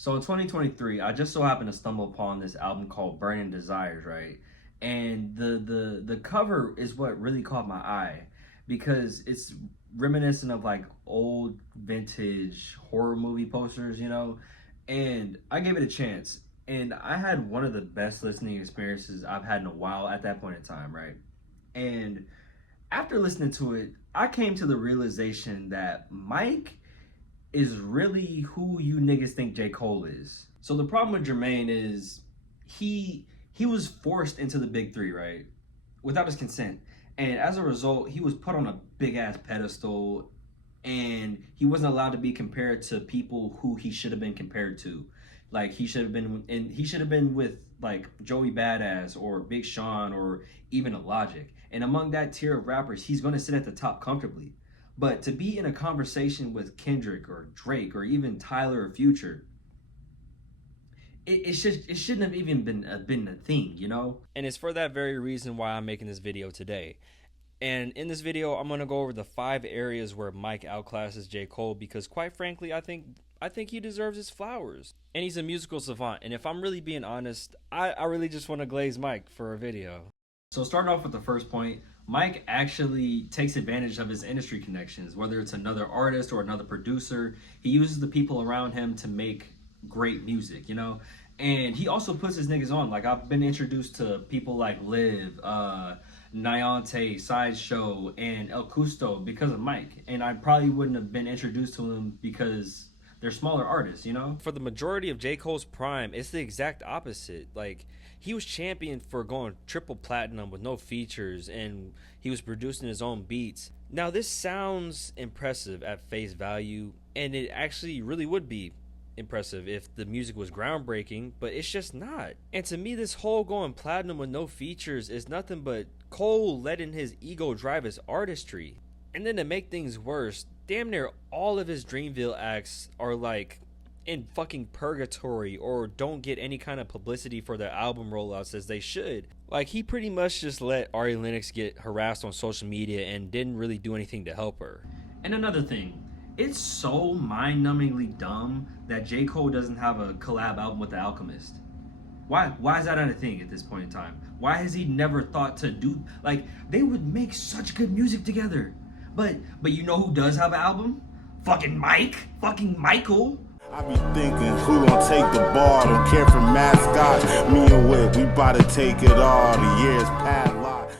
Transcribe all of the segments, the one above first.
So in 2023, I just so happened to stumble upon this album called Burning Desires, right? And the cover is what really caught my eye because it's reminiscent of like old vintage horror movie posters, you know? And I gave it a chance. And I had one of the best listening experiences I've had in a while at that point in time, right? And after listening to it, I came to the realization that Mike is really who you niggas think J. Cole is. So the problem with Jermaine is he was forced into the big three, right? Without his consent. And as a result, he was put on a big ass pedestal and he wasn't allowed to be compared to people who he should have been compared to. Like he should have been with like Joey Badass or Big Sean or even a Logic. And among that tier of rappers, he's gonna sit at the top comfortably. But to be in a conversation with Kendrick or Drake or even Tyler or Future, it shouldn't have even been a thing, you know? And it's for that very reason why I'm making this video today. And in this video, I'm gonna go over the 5 areas where Mike outclasses J. Cole because, quite frankly, I think he deserves his flowers. And he's a musical savant. And if I'm really being honest, I really just want to glaze Mike for a video. So starting off with the first point, Mike actually takes advantage of his industry connections, whether it's another artist or another producer. He uses the people around him to make great music, you know? And he also puts his niggas on. Like I've been introduced to people like Liv, Niante, Sideshow, and El Custo because of Mike. And I probably wouldn't have been introduced to him because they're smaller artists, you know? For the majority of J. Cole's prime, it's the exact opposite. Like, he was championed for going triple platinum with no features, and he was producing his own beats. Now, this sounds impressive at face value, and it actually really would be impressive if the music was groundbreaking, but it's just not. And to me, this whole going platinum with no features is nothing but Cole letting his ego drive his artistry. And then to make things worse, damn near all of his Dreamville acts are like in fucking purgatory or don't get any kind of publicity for their album rollouts as they should. Like, he pretty much just let Ari Lennox get harassed on social media and didn't really do anything to help her. And another thing, it's so mind-numbingly dumb that J. Cole doesn't have a collab album with The Alchemist. Why is that not a thing at this point in time? Why has he never thought to do, like, they would make such good music together. But you know who does have an album? Fucking Mike. Fucking Michael. I be thinking, who gon' take the ball? Don't care for mascots. Me and Whip, we bout to take it all. The years padlock.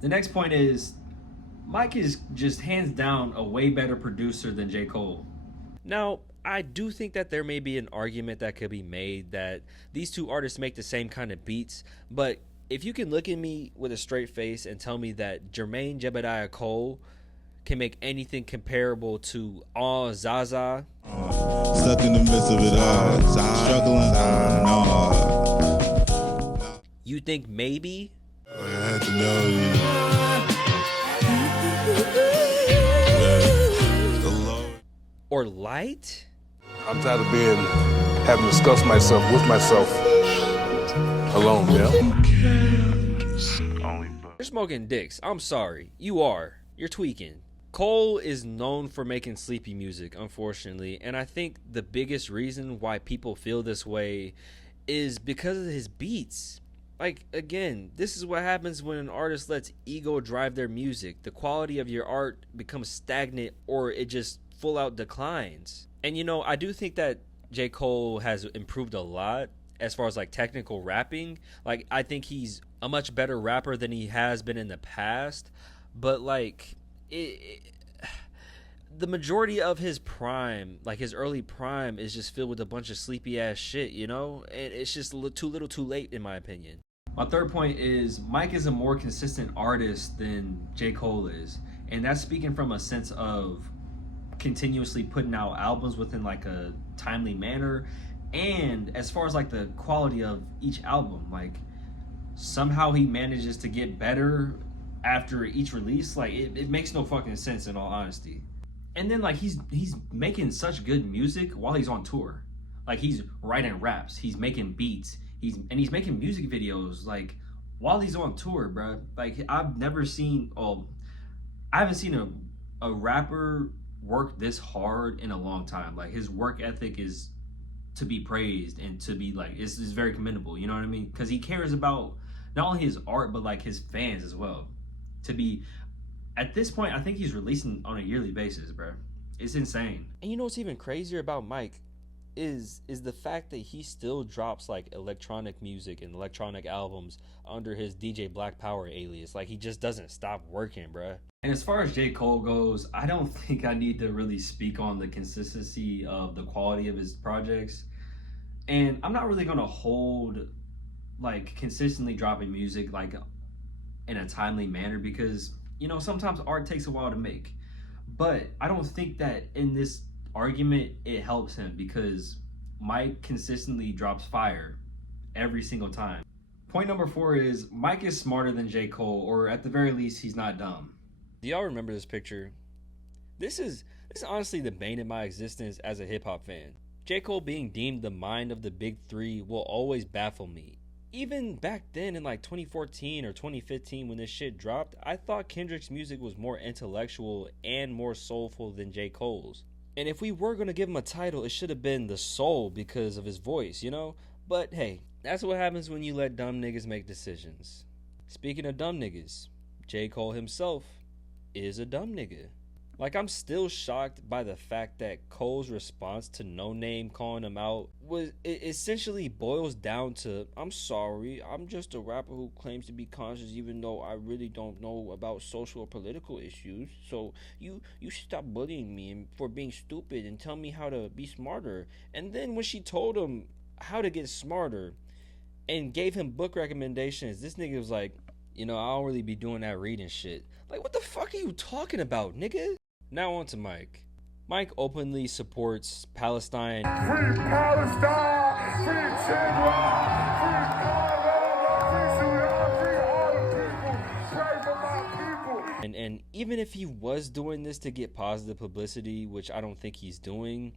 The next point is, Mike is just hands down a way better producer than J. Cole. Now, I do think that there may be an argument that could be made that these two artists make the same kind of beats, but if you can look at me with a straight face and tell me that Jermaine Jebediah Cole can make anything comparable to Zaza, Stuck in the midst of it all. Struggling, no. you think maybe? I had to know you. Or Light? I'm tired of having to discuss myself with myself alone, yeah? You're smoking dicks. I'm sorry. You are. You're tweaking. Cole is known for making sleepy music, unfortunately, and I think the biggest reason why people feel this way is because of his beats. Like, again, this is what happens when an artist lets ego drive their music. The quality of your art becomes stagnant or it just full out declines. And you know, I do think that J. Cole has improved a lot as far as like technical rapping. Like, I think he's a much better rapper than he has been in the past, but like the majority of his prime, like his early prime, is just filled with a bunch of sleepy ass shit, you know? And it's just too little too late, in my opinion. My third point is Mike is a more consistent artist than J. Cole is. And that's speaking from a sense of continuously putting out albums within like a timely manner. And as far as like the quality of each album, like somehow he manages to get better after each release. Like it makes no fucking sense in all honesty. And then like he's making such good music while he's on tour. Like he's writing raps, he's making beats, he's making music videos like while he's on tour, bro. Like I haven't seen a rapper work this hard in a long time. Like his work ethic is to be praised and to be like, it's very commendable, you know what I mean? Because he cares about not only his art but like his fans as well. To be at this point, I think he's releasing on a yearly basis, bro. It's insane. And you know what's even crazier about Mike is the fact that he still drops like electronic music and electronic albums under his DJ Black Power alias. Like, he just doesn't stop working, bruh. And as far as J. Cole goes, I don't think I need to really speak on the consistency of the quality of his projects. And I'm not really gonna hold like consistently dropping music like in a timely manner, because you know sometimes art takes a while to make. But I don't think that in this argument it helps him, because Mike consistently drops fire every single time. Point number 4 is Mike is smarter than J. Cole, or at the very least he's not dumb. Do y'all remember this picture? This is honestly the bane of my existence as a hip-hop fan. J. Cole being deemed the mind of the big three will always baffle me. Even back then in like 2014 or 2015 when this shit dropped, I thought Kendrick's music was more intellectual and more soulful than J. Cole's. And if we were going to give him a title, it should have been The Soul because of his voice, you know? But hey, that's what happens when you let dumb niggas make decisions. Speaking of dumb niggas, J. Cole himself is a dumb nigga. Like, I'm still shocked by the fact that Cole's response to No Name calling him out was, it essentially boils down to, I'm sorry, I'm just a rapper who claims to be conscious even though I really don't know about social or political issues. So you should stop bullying me for being stupid and tell me how to be smarter. And then when she told him how to get smarter and gave him book recommendations, this nigga was like, you know, I don't really be doing that reading shit. Like, what the fuck are you talking about, nigga? Now on to Mike. Mike openly supports Palestine. Free Palestine! Free Tigray! Free Congo! Free Sudan! Free all the people! Pray for my people! And even if he was doing this to get positive publicity, which I don't think he's doing,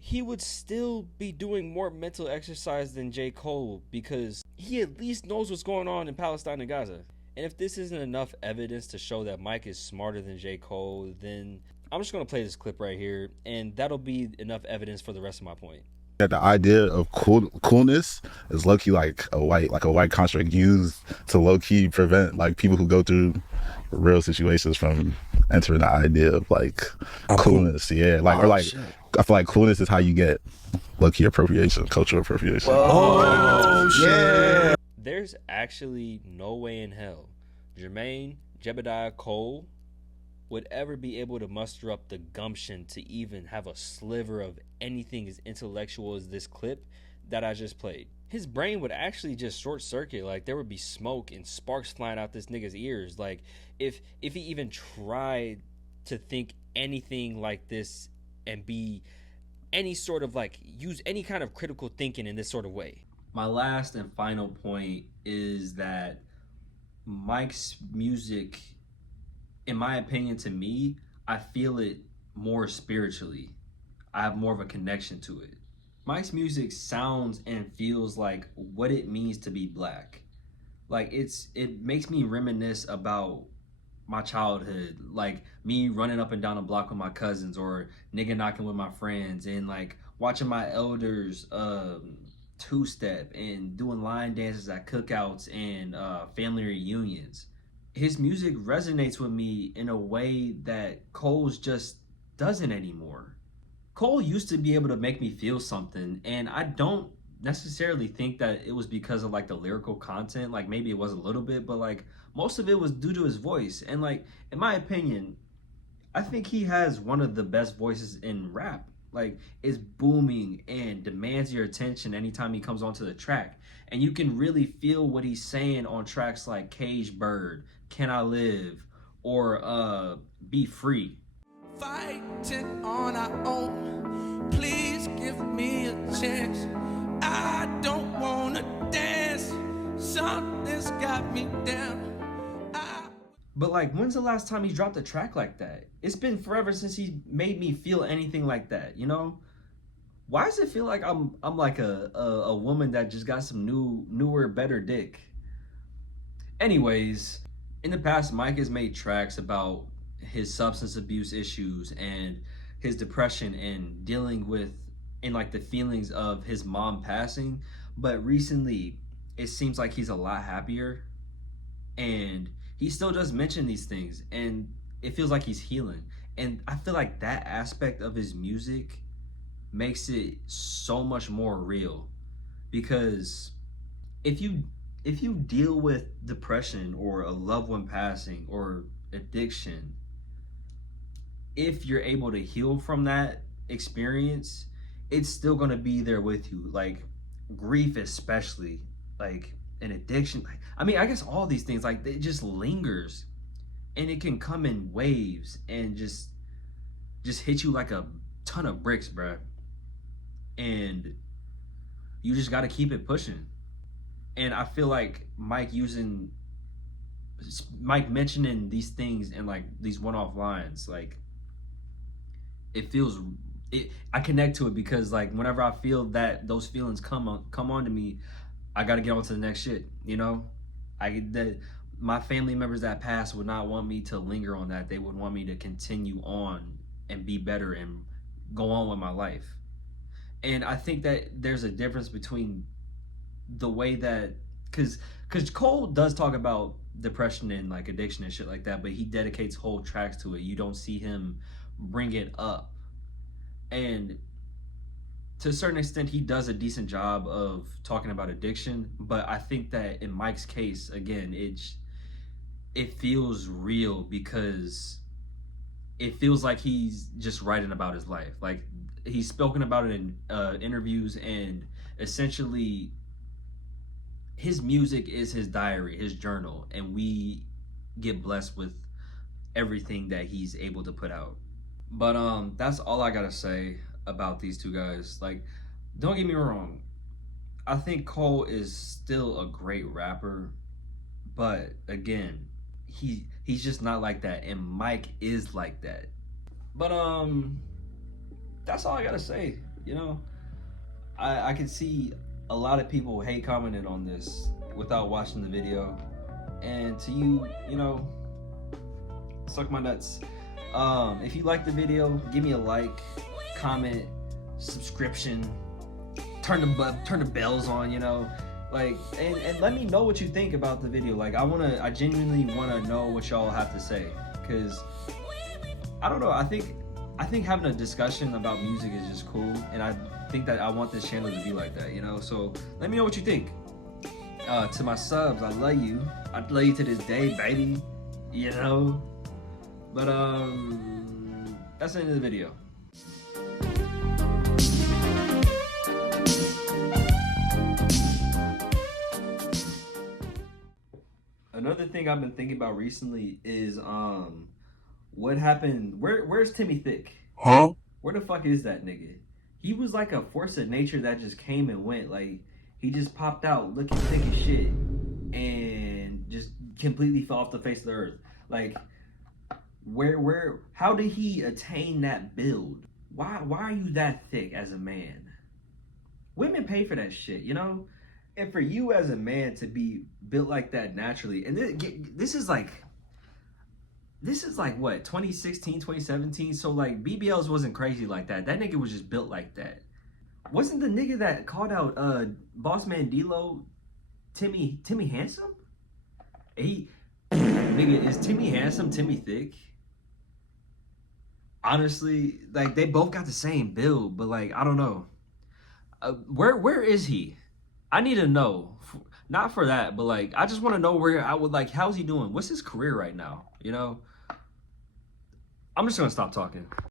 he would still be doing more mental exercise than J. Cole, because he at least knows what's going on in Palestine and Gaza. And if this isn't enough evidence to show that Mike is smarter than J. Cole, then I'm just going to play this clip right here, and that'll be enough evidence for the rest of my point. That the idea of coolness is low-key like a white construct used to low-key prevent like people who go through real situations from entering the idea of like coolness. Yeah, like, or like, I feel like coolness is how you get low-key appropriation, cultural appropriation. Oh shit. There's actually no way in hell Jermaine Jebediah Cole would ever be able to muster up the gumption to even have a sliver of anything as intellectual as this clip that I just played. His brain would actually just short circuit. Like, there would be smoke and sparks flying out this nigga's ears. Like, if he even tried to think anything like this and be any sort of like, use any kind of critical thinking in this sort of way. My last and final point is that Mike's music, in my opinion, to me, I feel it more spiritually. I have more of a connection to it. Mike's music sounds and feels like what it means to be black. Like, it makes me reminisce about my childhood, like me running up and down the block with my cousins, or nigga knocking with my friends, and like watching my elders two-step and doing line dances at cookouts and family reunions. His music resonates with me in a way that Cole's just doesn't anymore. Cole used to be able to make me feel something, and I don't necessarily think that it was because of like the lyrical content. Like, maybe it was a little bit, but like most of it was due to his voice. And like, in my opinion, I think he has one of the best voices in rap. Like, it's booming and demands your attention anytime he comes onto the track. And you can really feel what he's saying on tracks like Cage Bird, Can I Live, or Be Free. Fighting on our own, please give me a chance. I don't wanna dance, something's got me down. But like, when's the last time he dropped a track like that? It's been forever since he made me feel anything like that, you know? Why does it feel like I'm like a woman that just got some newer, better dick? Anyways, in the past, Mike has made tracks about his substance abuse issues and his depression and dealing with and like the feelings of his mom passing, but recently it seems like he's a lot happier, and he still does mention these things, and it feels like he's healing. And I feel like that aspect of his music makes it so much more real, because if you deal with depression or a loved one passing or addiction, if you're able to heal from that experience, it's still going to be there with you. Like grief, especially, like an addiction, like, I mean, I guess all these things, like, it just lingers, and it can come in waves and just hit you like a ton of bricks, bruh. And you just got to keep it pushing. And I feel like Mike mentioning these things and like these one-off lines, like, I connect to it, because like whenever I feel that those feelings come on to me, I got to get on to the next shit, you know? My family members that passed would not want me to linger on that. They would want me to continue on and be better and go on with my life. And I think that there's a difference between the way that, because Cole does talk about depression and like addiction and shit like that, but he dedicates whole tracks to it. You don't see him bring it up. And to a certain extent, he does a decent job of talking about addiction, but I think that in Mike's case, again, it feels real, because it feels like he's just writing about his life. Like, he's spoken about it in interviews, and essentially his music is his diary, his journal, and we get blessed with everything that he's able to put out. But that's all I gotta say about these two guys. Like, don't get me wrong, I think Cole is still a great rapper, but again, he's just not like that, and Mike is like that. But that's all I gotta say. You know, I can see a lot of people hate commenting on this without watching the video, and to you, you know, suck my nuts. If you like the video, give me a like, comment, subscription, turn the bells on, you know, like, and let me know what you think about the video. Like, I genuinely wanna know what y'all have to say, because I don't know, I think having a discussion about music is just cool, and I think that I want this channel to be like that, you know. So let me know what you think. To my subs, I love you. I love you to this day, baby, you know. But that's the end of the video. Another thing I've been thinking about recently is what happened? Where's Timmy Thick? Huh? Where the fuck is that nigga? He was like a force of nature that just came and went. Like, he just popped out looking thick as shit and just completely fell off the face of the earth. Like, how did he attain that build? Why are you that thick as a man? Women pay for that shit, you know? And for you as a man to be built like that naturally, and this is like what, 2016, 2017? So like BBLs wasn't crazy like that. That nigga was just built like that. Wasn't the nigga that called out Boss Man D-Lo Timmy Handsome? Nigga, is Timmy Handsome Timmy Thick? Honestly, like, they both got the same build, but like, I don't know. Where is he? I need to know. Not for that, but like, I just want to know how's he doing? What's his career right now? You know? I'm just gonna stop talking.